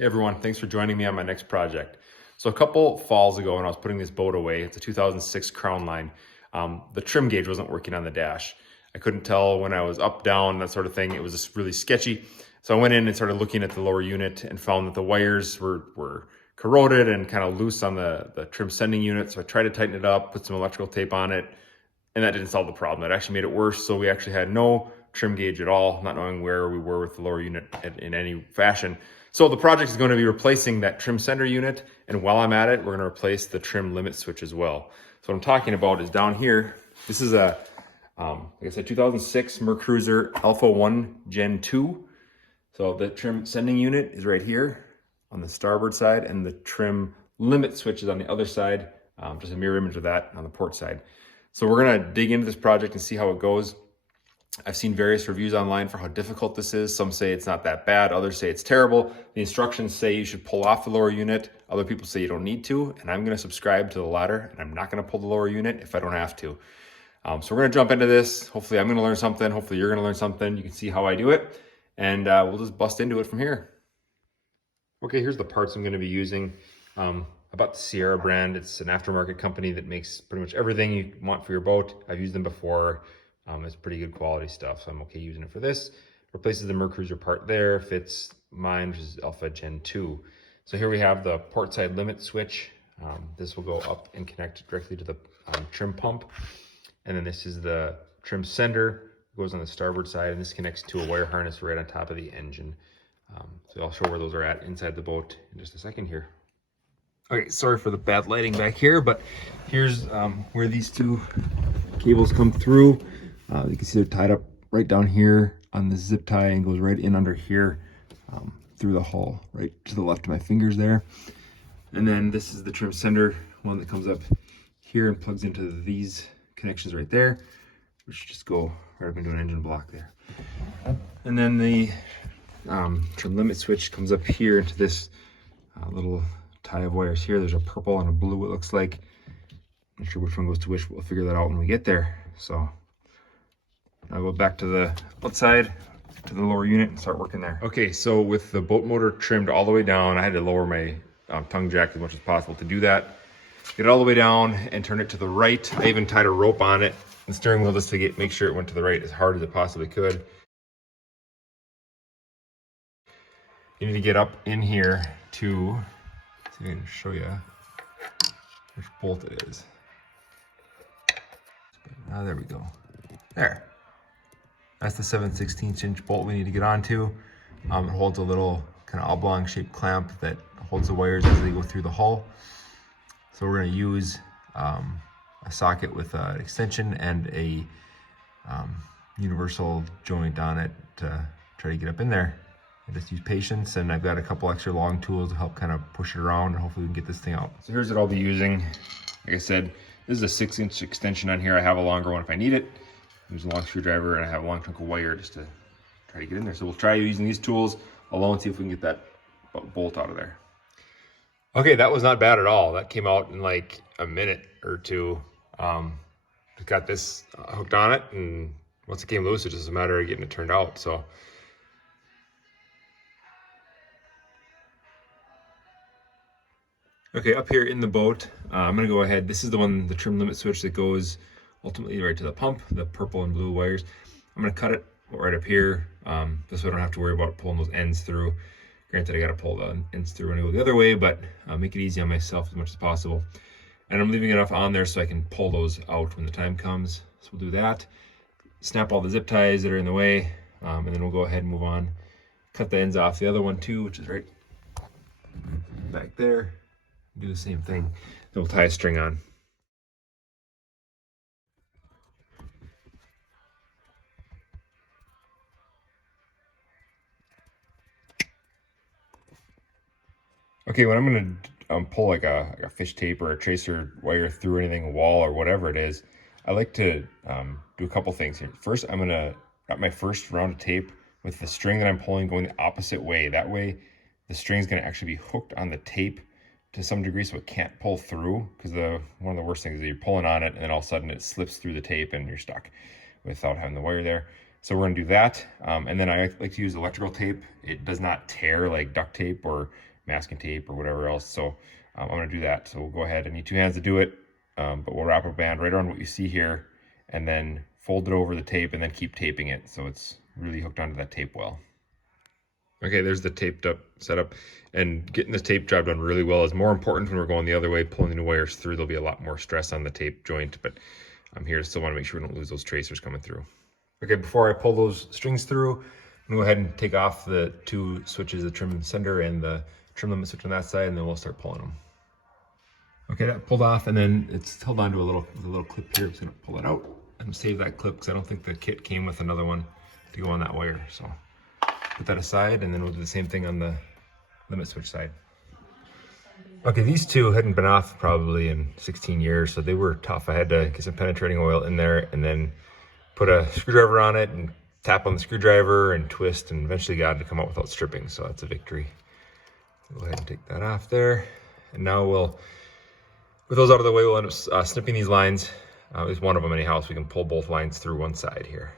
Hey everyone, thanks for joining me on my next project. So a couple falls ago when I was putting this boat away, it's a 2006 Crownline, the trim gauge wasn't working on the dash. I couldn't tell when I was up, down, that sort of thing. It was just really sketchy. So I went in and started looking at the lower unit and found that the wires were corroded and kind of loose on the trim sending unit. So I tried to tighten it up, put some electrical tape on it, and that didn't solve the problem. It actually made it worse. So we actually had no trim gauge at all, not knowing where we were with the lower unit in any fashion. So the project is going to be replacing that trim sender unit, and while I'm at it, we're going to replace the trim limit switch as well. So what I'm talking about is down here. This is a, like I said, 2006 Mercruiser Alpha One Gen 2. So the trim sending unit is right here on the starboard side, and the trim limit switch is on the other side, just a mirror image of that on the port side. So we're going to dig into this project and see how it goes. I've seen various reviews online for how difficult this is. Some say it's not that bad, others say it's terrible. The instructions say you should pull off the lower unit. Other people say you don't need to, and I'm going to subscribe to the latter, and I'm not going to pull the lower unit if I don't have to. So we're going to jump into this. Hopefully I'm going to learn something. Hopefully you're going to learn something. You can see how I do it, and we'll just bust into it from here. Okay, here's the parts I'm going to be using. I bought the Sierra brand. It's an aftermarket company that makes pretty much everything you want for your boat. I've used them before. It's pretty good quality stuff, so I'm okay using it for this. Replaces the Mercruiser part there, fits mine, which is Alpha Gen 2. So here we have the port side limit switch. This will go up and connect directly to the trim pump. And then this is the trim sender, goes on the starboard side, and this connects to a wire harness right on top of the engine. So I'll show where those are at inside the boat in just a second here. Okay, sorry for the bad lighting back here, but here's where these two cables come through. You can see they're tied up right down here on the zip tie and goes right in under here through the hull, right to the left of my fingers there. And then this is the trim sender one that comes up here and plugs into these connections right there, which just go right up into an engine block there. And then the trim limit switch comes up here into this little tie of wires here. There's a purple and a blue, it looks like. Not sure which one goes to which, but we'll figure that out when we get there. So I'll go back to the outside, to the lower unit, and start working there. Okay, so with the boat motor trimmed all the way down, I had to lower my tongue jack as much as possible to do that. Get it all the way down and turn it to the right. I even tied a rope on it and steering wheel just to make sure it went to the right as hard as it possibly could. You need to get up in here to, see if I can show you which bolt it is. There we go. There. That's the 7/16 inch bolt we need to get onto. It holds a little kind of oblong shaped clamp that holds the wires as they go through the hull. So we're going to use a socket with an extension and a universal joint on it to try to get up in there. I just use patience, and I've got a couple extra long tools to help kind of push it around, and hopefully we can get this thing out. So here's what I'll be using. Like I said, this is a 6-inch extension on here. I have a longer one if I need it. There's a long screwdriver, and I have a long chunk of wire just to try to get in there. So we'll try using these tools alone, see if we can get that bolt out of there. Okay, that was not bad at all. That came out in like a minute or two. Just got this hooked on it, and once it came loose, it's just a matter of getting it turned out. So okay, up here in the boat, I'm gonna go ahead. This is the one, the trim limit switch that goes ultimately right to the pump, the purple and blue wires. I'm gonna cut it right up here, this way I don't have to worry about pulling those ends through. Granted, I gotta pull the ends through when I go the other way, but make it easy on myself as much as possible. And I'm leaving enough on there so I can pull those out when the time comes. So we'll do that. Snap all the zip ties that are in the way, and then we'll go ahead and move on. Cut the ends off the other one too, which is right back there. Do the same thing. Then we'll tie a string on. Okay, when I'm gonna pull like a fish tape or a tracer wire through anything, a wall or whatever it is, I like to do a couple things here. First, I'm gonna wrap my first round of tape with the string that I'm pulling going the opposite way. That way, the string is gonna actually be hooked on the tape to some degree so it can't pull through, because one of the worst things is that you're pulling on it and then all of a sudden it slips through the tape and you're stuck without having the wire there. So we're gonna do that. And then I like to use electrical tape. It does not tear like duct tape or masking tape or whatever else. So I'm going to do that. So we'll go ahead. I need 2 hands to do it, but we'll wrap a band right around what you see here and then fold it over the tape and then keep taping it so it's really hooked onto that tape well. Okay, there's the taped up setup, and getting the tape job done really well is more important when we're going the other way, pulling the new wires through. There'll be a lot more stress on the tape joint, but I'm here to still want to make sure we don't lose those tracers coming through. Okay, before I pull those strings through, I'm gonna go ahead and take off the 2 switches, the trim sender and the trim limit switch on that side, and then we'll start pulling them. Okay, that pulled off, and then it's held onto a little clip here. I'm just gonna pull it out and save that clip because I don't think the kit came with another one to go on that wire. So put that aside, and then we'll do the same thing on the limit switch side. Okay, these 2 hadn't been off probably in 16 years, so they were tough. I had to get some penetrating oil in there and then put a screwdriver on it and tap on the screwdriver and twist, and eventually got it to come out without stripping, so that's a victory. Go ahead and take that off there. And now with those out of the way, we'll end up snipping these lines. At least one of them anyhow, so we can pull both lines through one side here.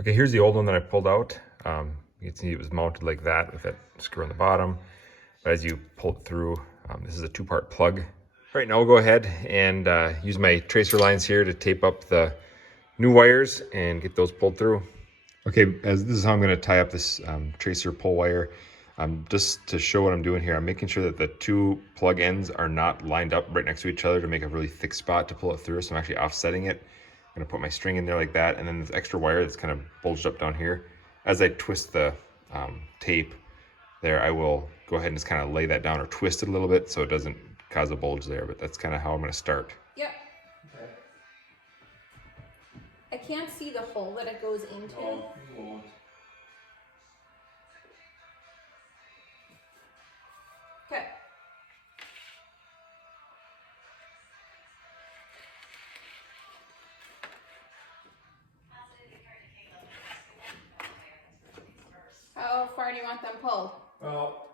Okay, here's the old one that I pulled out. You can see it was mounted like that with that screw on the bottom. But as you pull it through, this is a 2-part plug. All right, now we'll go ahead and use my tracer lines here to tape up the new wires and get those pulled through. Okay, this is how I'm gonna tie up this tracer pull wire. Just to show what I'm doing here, I'm making sure that the 2 plug ends are not lined up right next to each other to make a really thick spot to pull it through. So I'm actually offsetting it. I'm gonna put my string in there like that, and then this extra wire that's kind of bulged up down here. As I twist the tape there, I will go ahead and just kind of lay that down or twist it a little bit so it doesn't cause a bulge there, but that's kind of how I'm gonna start. Yep. Okay. I can't see the hole that it goes into. Oh, you won't. Okay. How far do you want them pulled? Well,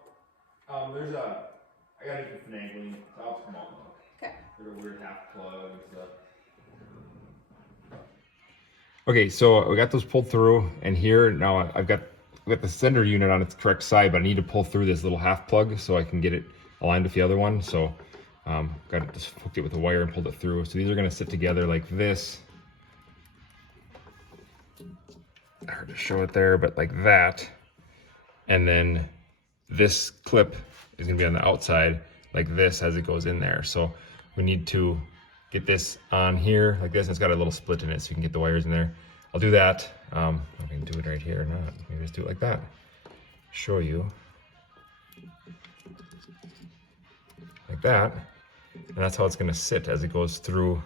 I gotta do finagling. I'll come on. Okay. There's a weird half plug and stuff. Okay, so we got those pulled through, and here now I've got the sender unit on its correct side, but I need to pull through this little half plug so I can get it aligned with the other one. So got it, just hooked it with a wire and pulled it through. So these are gonna sit together like this. Hard to show it there, but like that. And then this clip is gonna be on the outside like this as it goes in there. So we need to get this on here like this, and it's got a little split in it so you can get the wires in there. I'll do that. I can do it right here or not. Maybe just do it like that. Show you. Like that. And that's how it's gonna sit as it goes through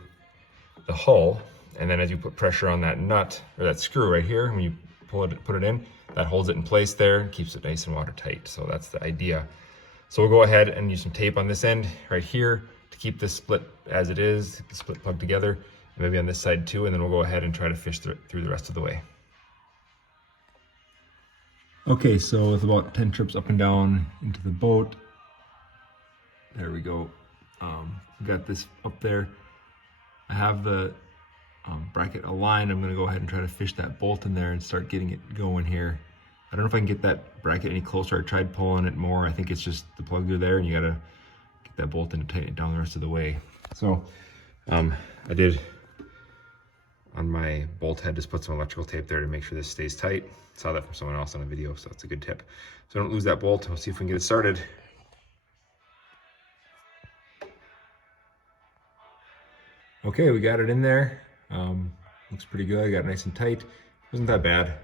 the hull. And then as you put pressure on that nut, or that screw right here, when you put it in, that holds it in place there and keeps it nice and watertight. So that's the idea. So we'll go ahead and use some tape on this end right here to keep this split as it is, the split plug together, and maybe on this side too, and then we'll go ahead and try to fish through the rest of the way. Okay, so with about 10 trips up and down into the boat, there we go. We got this up there. I have the bracket aligned. I'm gonna go ahead and try to fish that bolt in there and start getting it going here. I don't know if I can get that bracket any closer. I tried pulling it more. I think it's just the plugs are there and you gotta get that bolt in to tighten it down the rest of the way. So I did on my bolt head, just put some electrical tape there to make sure this stays tight. Saw that from someone else on a video, so that's a good tip. So don't lose that bolt. We'll see if we can get it started. Okay, we got it in there. Looks pretty good. I got it nice and tight. Wasn't that bad.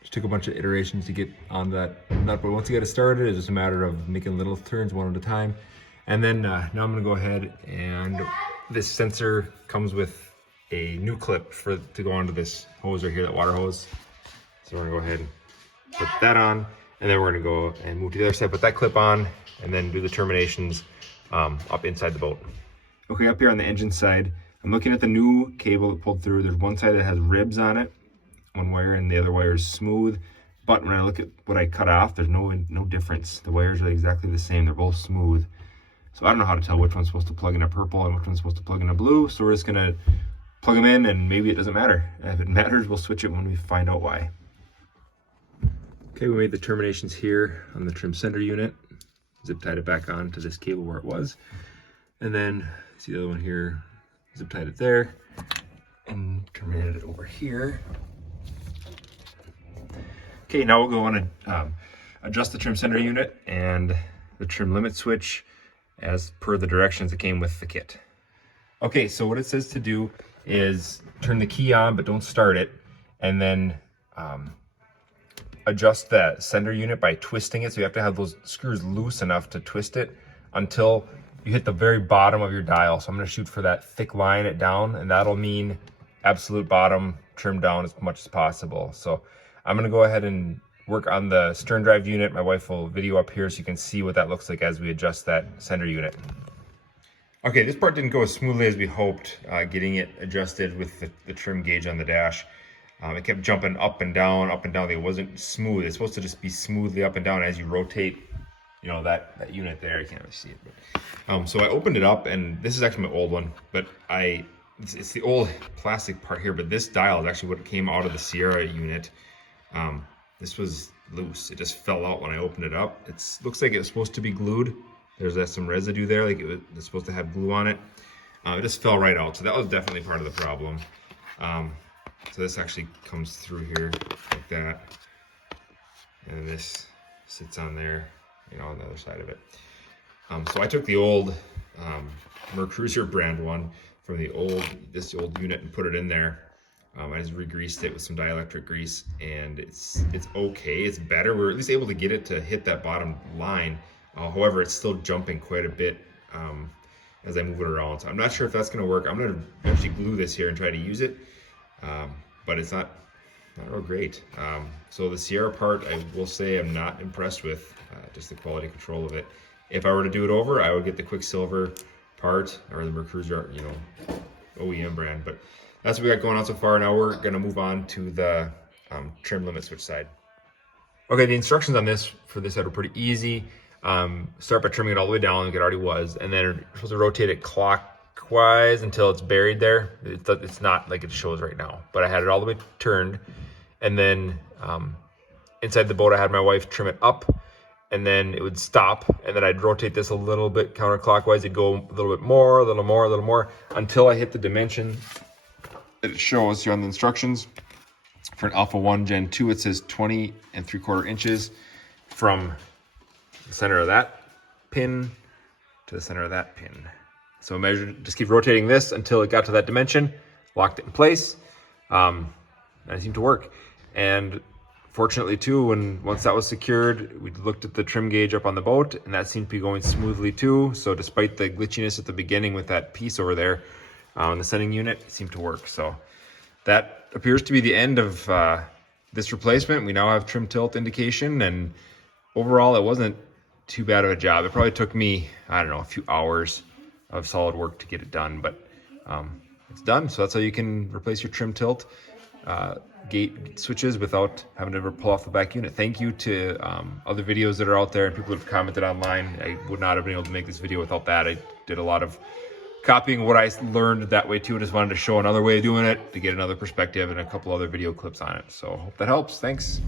Just took a bunch of iterations to get on that nut, but once you get it started, it's just a matter of making little turns one at a time. And then now I'm gonna go ahead, and this sensor comes with a new clip to go onto this hose right here, that water hose. So we're gonna go ahead and put that on, and then we're gonna go and move to the other side, put that clip on, and then do the terminations up inside the boat. Okay, up here on the engine side, I'm looking at the new cable that pulled through. There's one side that has ribs on it, one wire, and the other wire is smooth. But when I look at what I cut off, there's no difference. The wires are exactly the same. They're both smooth. So I don't know how to tell which one's supposed to plug in a purple and which one's supposed to plug in a blue. So we're just gonna plug them in, and maybe it doesn't matter. If it matters, we'll switch it when we find out why. Okay, we made the terminations here on the trim center unit. Zip tied it back on to this cable where it was. And then, see the other one here, zip tied it there and terminated it over here. Okay, now we'll go on and adjust the trim center unit and the trim limit switch as per the directions that came with the kit. Okay, so what it says to do is turn the key on, but don't start it, and then adjust that sender unit by twisting it. So you have to have those screws loose enough to twist it until you hit the very bottom of your dial. So I'm gonna shoot for that thick line it down, and that'll mean absolute bottom, trim down as much as possible. So I'm gonna go ahead and work on the stern drive unit. My wife will video up here so you can see what that looks like as we adjust that sender unit. Okay, this part didn't go as smoothly as we hoped, getting it adjusted with the trim gauge on the dash. It kept jumping up and down, up and down. It wasn't smooth. It's supposed to just be smoothly up and down as you rotate, you know, that unit there. You can't really see it. But, so I opened it up, and this is actually my old one, but it's the old plastic part here, but this dial is actually what came out of the Sierra unit. This was loose. It just fell out when I opened it up. It looks like it was supposed to be glued. There's some residue there, like it's supposed to have glue on it. It just fell right out, so that was definitely part of the problem. So this actually comes through here like that, and this sits on there, you know, on the other side of it. So I took the old Mercruiser brand one from this old unit and put it in there. I just re-greased it with some dielectric grease, and it's okay. It's better. We're at least able to get it to hit that bottom line. However, it's still jumping quite a bit as I move it around. So I'm not sure if that's going to work. I'm going to actually glue this here and try to use it, but it's not real great. So the Sierra part, I will say I'm not impressed with, just the quality control of it. If I were to do it over, I would get the Quicksilver part or the Mercruiser, you know, OEM brand. But that's what we got going on so far. Now we're going to move on to the trim limit switch side. Okay, the instructions on this for this side are pretty easy. Start by trimming it all the way down like it already was, and then you're supposed to rotate it clockwise until it's buried there. It's not like it shows right now, but I had it all the way turned, and then inside the boat I had my wife trim it up, and then it would stop, and then I'd rotate this a little bit counterclockwise. It'd go a little bit more, a little more, a little more, until I hit the dimension that it shows here on the instructions. For an Alpha One Gen 2, it says 20 3/4 inches from the center of that pin to the center of that pin. So just keep rotating this until it got to that dimension, locked it in place, and it seemed to work. And fortunately too, once that was secured, we looked at the trim gauge up on the boat, and that seemed to be going smoothly too. So despite the glitchiness at the beginning with that piece over there on the sending unit, it seemed to work. So that appears to be the end of this replacement. We now have trim tilt indication, and overall it wasn't too bad of a job. It probably took me, I don't know, a few hours of solid work to get it done, but it's done. So that's how you can replace your trim tilt gate switches without having to ever pull off the back unit. Thank you to other videos that are out there and people that have commented online. I would not have been able to make this video without that. I did a lot of copying what I learned that way too. I just wanted to show another way of doing it to get another perspective and a couple other video clips on it. So hope that helps. Thanks.